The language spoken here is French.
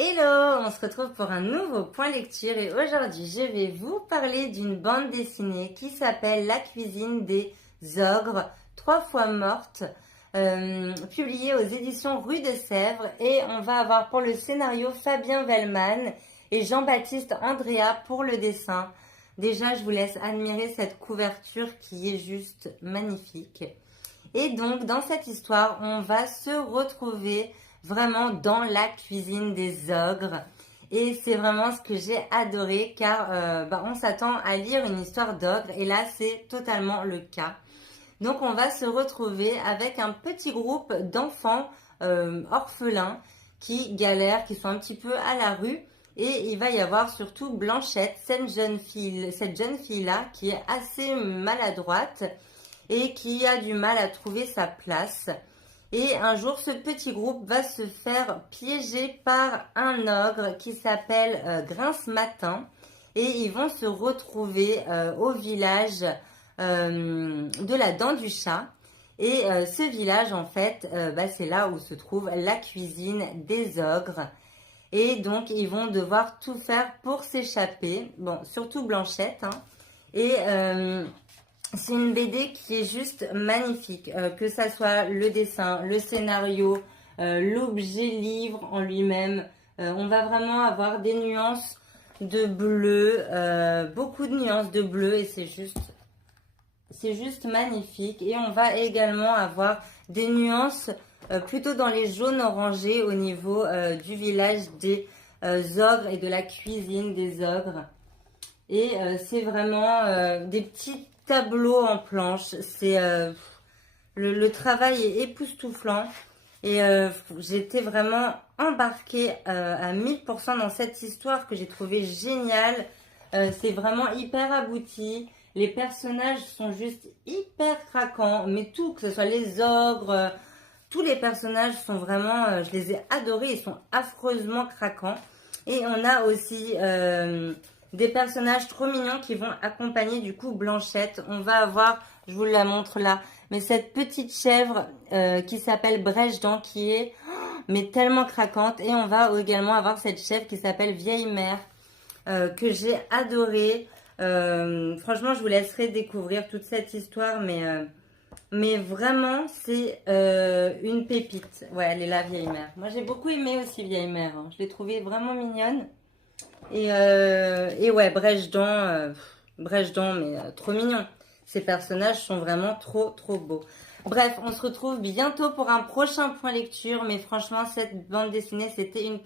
Hello, on se retrouve pour un nouveau point lecture et aujourd'hui je vais vous parler d'une bande dessinée qui s'appelle La cuisine des ogres, 3 fois morte, publiée aux éditions Rue de Sèvres, et on va avoir pour le scénario Fabien Wellman et Jean-Baptiste Andrea pour le dessin. Déjà je vous laisse admirer cette couverture qui est juste magnifique. Et donc dans cette histoire on va se retrouver vraiment dans la cuisine des ogres. Et c'est vraiment ce que j'ai adoré car on s'attend à lire une histoire d'ogre et là c'est totalement le cas. Donc on va se retrouver avec un petit groupe d'enfants orphelins qui galèrent, qui sont un petit peu à la rue. Et il va y avoir surtout Blanchette, cette jeune fille-là qui est assez maladroite et qui a du mal à trouver sa place. Et un jour, ce petit groupe va se faire piéger par un ogre qui s'appelle Grince-Matin. Et ils vont se retrouver au village de la Dent du Chat. Et ce village, en fait, c'est là où se trouve la cuisine des ogres. Et donc, ils vont devoir tout faire pour s'échapper. Bon, surtout Blanchette. Et c'est une BD qui est juste magnifique, que ça soit le dessin, le scénario, l'objet livre en lui-même. On va vraiment avoir des nuances de bleu, beaucoup de nuances de bleu et c'est juste magnifique. Et on va également avoir des nuances plutôt dans les jaunes orangés au niveau du village des ogres et de la cuisine des ogres. Et c'est vraiment des petits tableaux en planche. C'est le travail est époustouflant. Et j'étais vraiment embarquée à 1000% dans cette histoire que j'ai trouvée géniale. C'est vraiment hyper abouti. Les personnages sont juste hyper craquants. Mais tout, que ce soit les ogres, tous les personnages sont vraiment... je les ai adorés. Ils sont affreusement craquants. Et on a aussi... des personnages trop mignons qui vont accompagner du coup Blanchette. On va avoir, je vous la montre là, mais cette petite chèvre qui s'appelle Brèche-Dent qui est mais tellement craquante. Et on va également avoir cette chèvre qui s'appelle Vieille Mère que j'ai adorée. Franchement, je vous laisserai découvrir toute cette histoire, mais vraiment, c'est une pépite. Ouais, elle est là, Vieille Mère. Moi, j'ai beaucoup aimé aussi Vieille Mère. Je l'ai trouvée vraiment mignonne. Et ouais, Brèche-Dent, mais trop mignon. Ces personnages sont vraiment trop, trop beaux. Bref, on se retrouve bientôt pour un prochain point lecture. Mais franchement, cette bande dessinée, c'était une